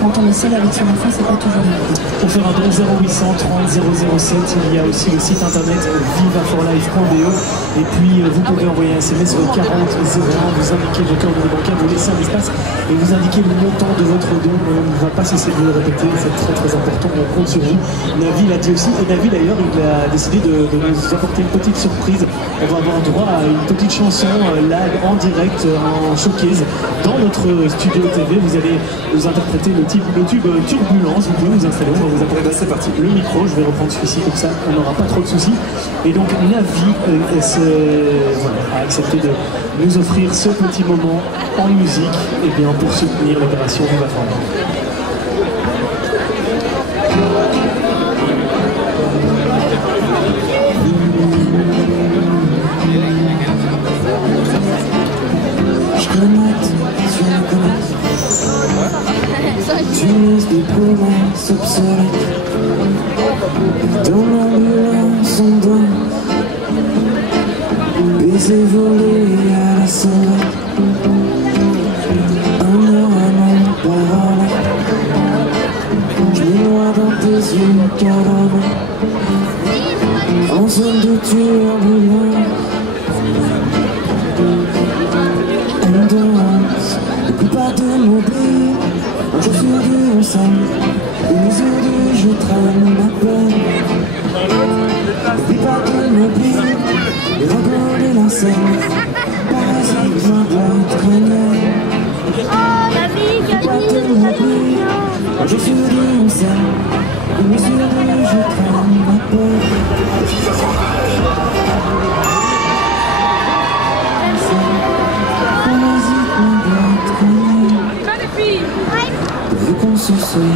quand on est seul avec son enfant, c'est pas toujours mieux. Pour faire un don 0800 30 007, il y a aussi le site internet vivaforlife.be et puis vous pouvez envoyer un SMS au 40 01, vous indiquez vos coordonnées bancaires, vous laissez un espace et vous indiquez le montant de votre don. On ne va pas cesser de le répéter, c'est très très important, on compte sur vous. Navi l'a dit aussi, et Navi d'ailleurs il a décidé de nous apporter une petite surprise. On va avoir droit à une petite chanson live en direct, en showcase dans notre studio TV. Vous allez nous interpréter le tube Turbulence. Vous pouvez vous installer, on va vous interpréter. C'est parti. Le micro, je vais reprendre celui-ci comme ça, on n'aura pas trop de soucis. Et donc Navi a accepté de nous offrir ce petit moment en musique et bien pour soutenir l'opération Viva For Life. Tu laisses des promesses obsolètes dans l'ambulance on doit baiser volé à la sauvette. Un heure à mon parole, je me noie dans tes yeux caramel en zone de turbulence. Endurance, n'oublie pas de m'oublier. Un jour sur deux ensemble, une mesure de je traîne ma peine. N'oublie pas de m'oublier, les wagons et la scène, parasite ma boîte crânienne. N'oublie pas de m'oublier, un jour sur deux ensemble, une mesure de je traîne ma peine. Ce soir.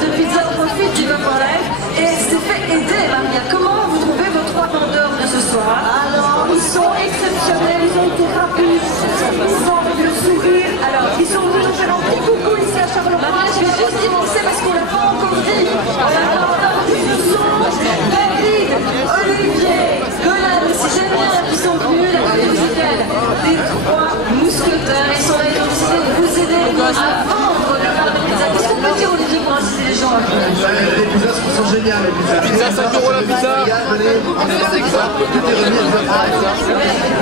Depuis Pizza profite du Viva For Life et elle s'est fait aider, Maria. Comment vous trouvez vos 3 vendeurs de ce soir? Alors, ils sont exceptionnels, ils ont été rapides, ils ont le sourire. Alors, ils sont venus nous faire un petit coucou ici à Charleroi. Je vais juste dire parce qu'on l'a pas encore dit. Alors, ils sont David, Olivier, Golan, si j'aime bien la puissance venue, la radio musicale des 3 mousquetaires. Ils sont là, ils ont décidé de vous aider à vendre le pain de pizza. Qu'est-ce qu'on peut dire, Olivier, pour inciter les gens? Les pizzas sont géniales, les pizzas. Pizza 5 € la pizza. C'est exact. Tout est remis, alors voilà.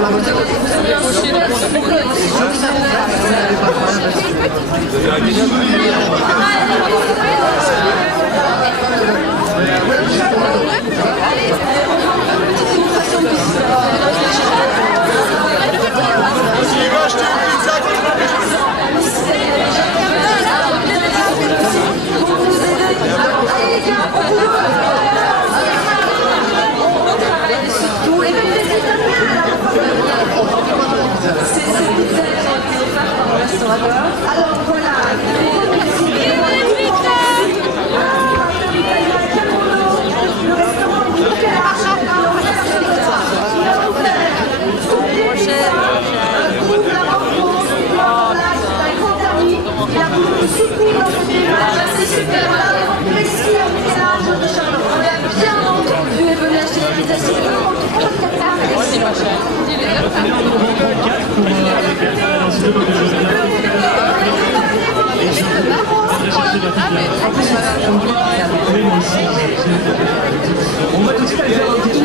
On va tout de suite aller faire un petit tour.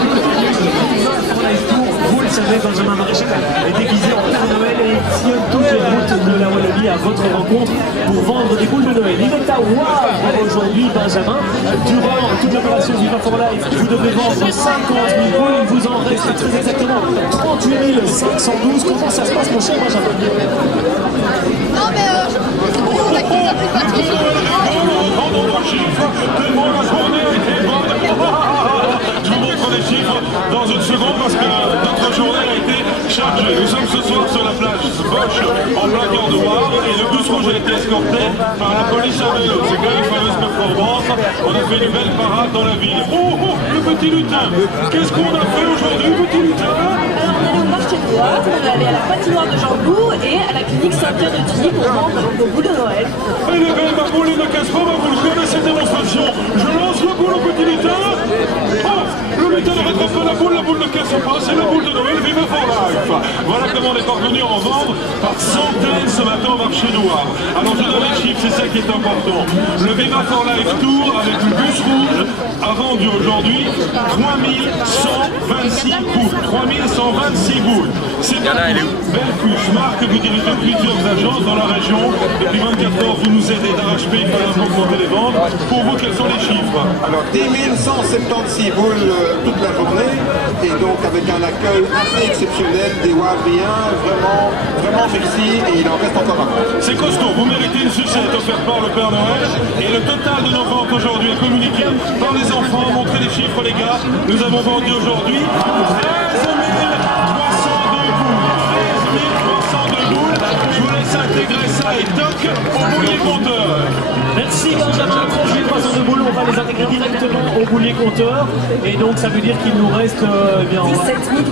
Vous le savez, Benjamin Maréchal est déguisé en Père Noël et il sillonne toutes les routes de la Wallonie à votre rencontre pour vendre des boules de Noël. Il est à Wavre aujourd'hui, Benjamin. Durant toute l'opération Viva For Life, vous devez vendre 50 000 boules. Il vous en reste très exactement 38 512. Comment ça se passe, mon cher Benjamin? Non, mais c'est bon, on a quitté un peu de batterie. Je vous montre les chiffres dans une seconde parce que notre journée a été chargée. Nous sommes ce soir sur la plage Bosch en plein cœur de Wavre et le bus rouge a été escorté par la police à vélo. C'est quand même une fameuse performance. On a fait une belle parade dans la ville. Oh, oh, le petit lutin. Qu'est-ce qu'on a fait aujourd'hui, petit lutin? On est marché de bois, on est allé à la patinoire de Jean-Bou et à la clinique Saint-Pierre de Tilly pour vendre nos boules de Noël. Elle est belle, ma boule, ne casse pas, vous le connaissez, démonstration. Je lance le boule au petit lutin. Oh, le lutin ne rattrape pas la la boule de caisse ou pas, c'est la boule de Noël Viva for Life. Voilà comment on est parvenu à en vendre par centaines ce matin au marché noir. Alors je donne les chiffres, c'est ça qui est important. Le Viva for Life Tour avec le bus rouge a vendu aujourd'hui 3126 boules. 3126 boules. C'est belle puce, marque que vous dirigez plusieurs agences dans la région. Depuis 24 heures, vous nous aidez d'arrache-pied, il fallait augmenter les ventes. Pour vous, quels sont les chiffres? Alors 10 176 boules toute la journée, et donc avec un accueil assez exceptionnel des Wavriens, vraiment merci, et il en reste encore un. C'est costaud, vous méritez une sucette offerte par le Père Noël, et le total de nos ventes aujourd'hui est communiqué par les enfants. Montrez les chiffres les gars, nous avons vendu aujourd'hui 13 302 boules. Je vous laisse intégrer ça et toc au boulier compteur. Merci Benjamin, 13 302 boules, on va les intégrer directement au boulier compteur. Et donc ça veut dire qu'il nous reste 17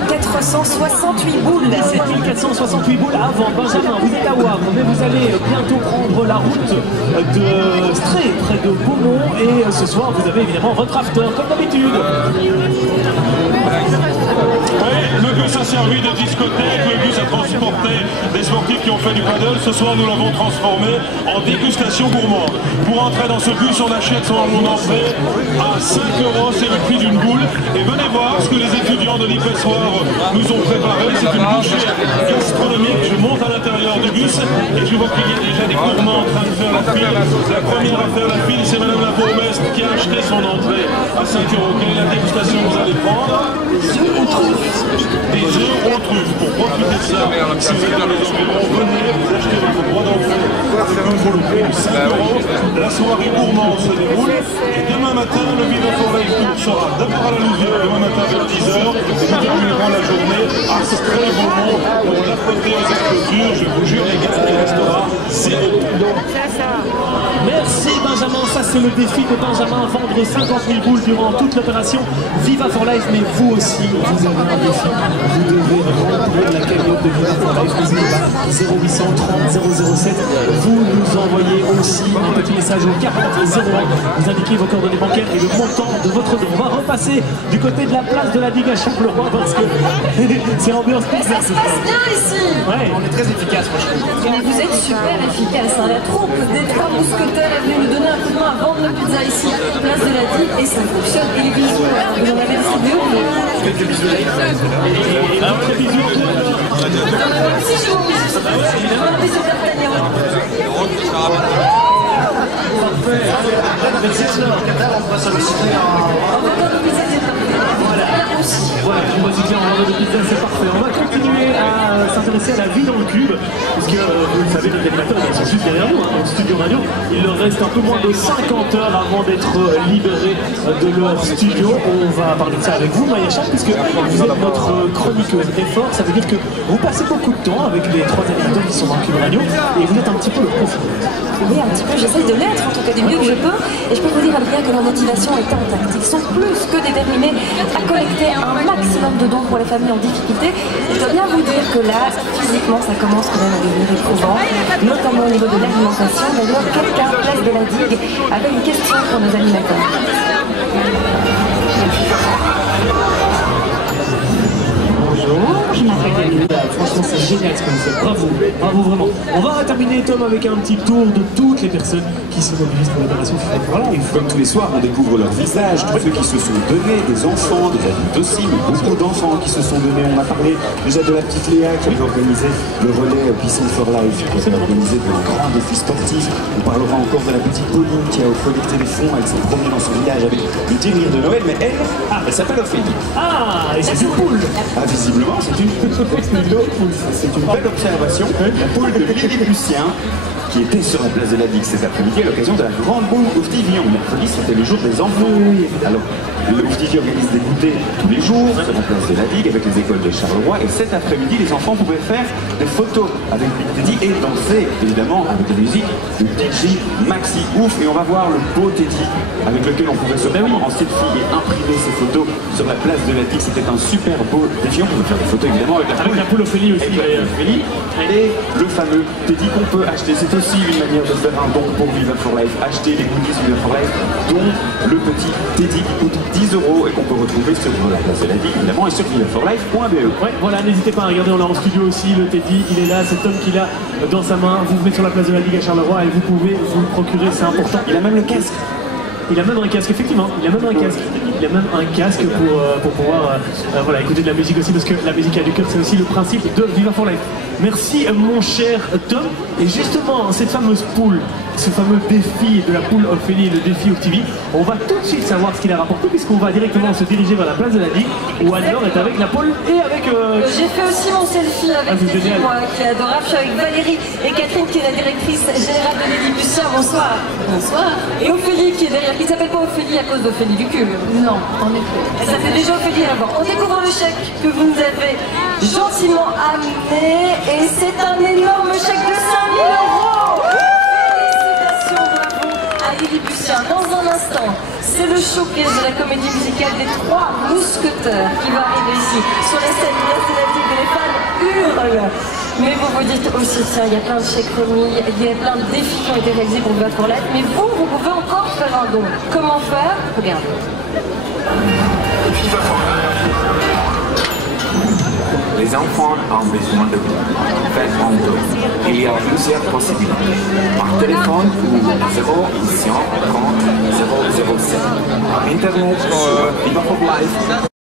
468 boules. 17 468 boules avant. Benjamin, vous êtes à Wavre, mais vous allez bientôt prendre la route de Stré, près de Beaumont. Et ce soir, vous avez évidemment votre after, comme d'habitude. Oui, le bus a servi de discothèque, le bus a transporté des sportifs qui ont fait du paddle. Ce soir, nous l'avons transformé en dégustation gourmande. Pour entrer dans ce bus, on achète son entrée à 5 €, c'est le prix d'une boule. Et venez voir ce que les étudiants de l'IPESsoir nous ont préparé. C'est une bouchée gastronomique. Je monte à l'intérieur du bus et je vois qu'il y a déjà des gourmands en train de faire la file. La première à faire la file, c'est Madame la bourgmestre qui a acheté son entrée à 5 €. Quelle est la dégustation que vous allez prendre? Des œufs aux truffes. Pour profiter de ça, si vous êtes dans les environs, venez, vous achetez votre droit d'entrée. Comme vous le payez 5 €. La soirée gourmande se déroule. Et demain matin, le Viva for Life Tour sera d'abord à la Louvière, demain matin vers 10 h. Et nous terminerons la journée à Stré Beaumont pour l'apothéose de clôture. Je vous jure, les gars, il restera 0. Merci Benjamin, ça c'est le défi de Benjamin, vendre 50 000 boules durant toute l'opération Viva for Life, mais vous aussi, vous avez un défi. Vous devez remplir la cagnotte de Viva for Life, n'hésitez pas, 0830 007. Vous nous envoyez aussi un petit message au 40 01, vous indiquez vos coordonnées bancaires et le montant de votre don. On va repasser du côté de la place de la Digue à Charleroi parce que c'est l'ambiance Mais ça se passe bien ici. Ouais. On est très efficace, franchement. Mais vous êtes super efficace. Hein. La troupe des 3 mousquetaires est venue nous donner un coup de main à vendre nos pizzas ici, place de la Digue, et ça fonctionne. Et les bisous, vous en avez distribué ou pas? Quelques bisous. Et un très bisou. Si je vous un bisou d'Artagnan. Parfait. Merci à on va solliciter On va encore nous pizzas, Voilà, je vois bien en de pizza, c'est parfait. On va continuer à s'intéresser à la vie dans le cube, puisque vous le savez, les animateurs sont juste derrière nous, dans le studio radio. Il leur reste un peu moins de 50 heures avant d'être libérés de leur studio. On va parler de ça avec vous, Maya Chap, puisque vous êtes notre chroniqueuse effort. Ça veut dire que vous passez beaucoup de temps avec les 3 animateurs qui sont dans le cube radio, et vous êtes un petit peu le confident. Oui, un petit peu, j'essaye de l'être, en tout cas du mieux que je peux. Et je peux vous dire, Adrien, que leur motivation est intacte. Ils sont plus que déterminés à collecter un maximum de dons pour les familles en difficulté. Je dois bien vous dire que là, physiquement, ça commence quand même à devenir éprouvant, notamment au niveau de l'alimentation. D'ailleurs, quelqu'un, place de la Digue, avait une question pour nos animateurs. Bonjour, je m'appelle Daniel. Franchement, c'est génial ce que vous faites. Bravo, bravo vraiment. On va terminer, Tom, avec un petit tour de toutes les personnes qui se mobilisent pour l'opération Viva for Life. Comme tous les soirs, on découvre leur visage, tous ceux qui se sont donnés, des enfants, des adultes aussi, mais beaucoup d'enfants qui se sont donnés. On a parlé déjà de la petite Léa qui avait organisé le relais Puissant for Life, qui avait organisé de grands défis sportifs. On parlera encore de la petite Pauline qui a collecté des fonds. Elle s'est promenée dans son village avec le délire de Noël, mais elle s'appelle Ophélie. Ah, et c'est une poule. Ah, visiblement, c'est une belle observation. La poule de Lilliputien qui était sur la place de la Digue cet après-midi à l'occasion de la grande boule Ouftivillon. Mercredi, c'était le jour des enfants. Alors, le Ouftivillon organise des goûters tous les jours sur la place de la Digue avec les écoles de Charleroi. Et cet après-midi, les enfants pouvaient faire des photos avec Big Teddy et danser, évidemment, avec la musique de DJ Maxi Ouf. Et on va voir le beau Teddy avec lequel on pouvait se prendre en selfie et imprimer ces photos sur la place de la Digue. C'était un super beau défi. On pouvait faire des photos, évidemment, avec la poule Ophélie aussi. Et le fameux Teddy qu'on peut acheter. C'est aussi aussi une manière de faire un don pour Viva for Life. Acheter les goodies Viva for Life, dont le petit Teddy qui coûte 10 € et qu'on peut retrouver sur la place de la ville, évidemment, et sur vivaforlife.be. Ouais, voilà, n'hésitez pas à regarder, on l'a en studio aussi, le Teddy, il est là, cet homme qu'il a dans sa main, vous venez sur la place de la Ligue à Charleroi et vous pouvez vous le procurer, c'est important. Il a même le casque. Il a même un casque, effectivement, il a même un casque. Il a même un casque pour pouvoir voilà, écouter de la musique aussi, parce que la musique à du cœur, c'est aussi le principe de Viva for Life. Merci mon cher Tom. Et justement, cette fameuse poule, ce fameux défi de la poule Ophélie, le défi OptiV, on va tout de suite savoir ce qu'il a rapporté, puisqu'on va directement se diriger vers la place de la Ligue, où Anne-Laure est avec la poule et avec... J'ai fait aussi mon selfie avec Teddy, moi, qui est adorable. Je suis avec Valérie et Catherine, qui est la directrice générale de Lilliputien. Bonsoir. Bonsoir. Et Ophélie, qui est derrière, qui ne s'appelle pas Ophélie à cause d'Ophélie du cul. Non, en effet. Ça fait déjà Ophélie avant. On découvre le chèque que vous nous avez gentiment amené, et c'est un énorme chèque de 5 000 €. Félicitations, bravo à Lilliputien. Dans un instant, c'est le showcase de la comédie musicale des 3 mousquetaires qui va arriver ici sur la scène nationale de les fans hurlent. Mais vous vous dites aussi, tiens, il y a plein de chèques remis, il y a plein de défis qui ont été réalisés pour Viva for Life, mais vous pouvez encore faire un don. Comment faire? Regardez. Les enfants ont besoin de vous. Faites un don. Il y a plusieurs possibilités. Par téléphone ou 0800 30 007. Par internet, Viva for Life.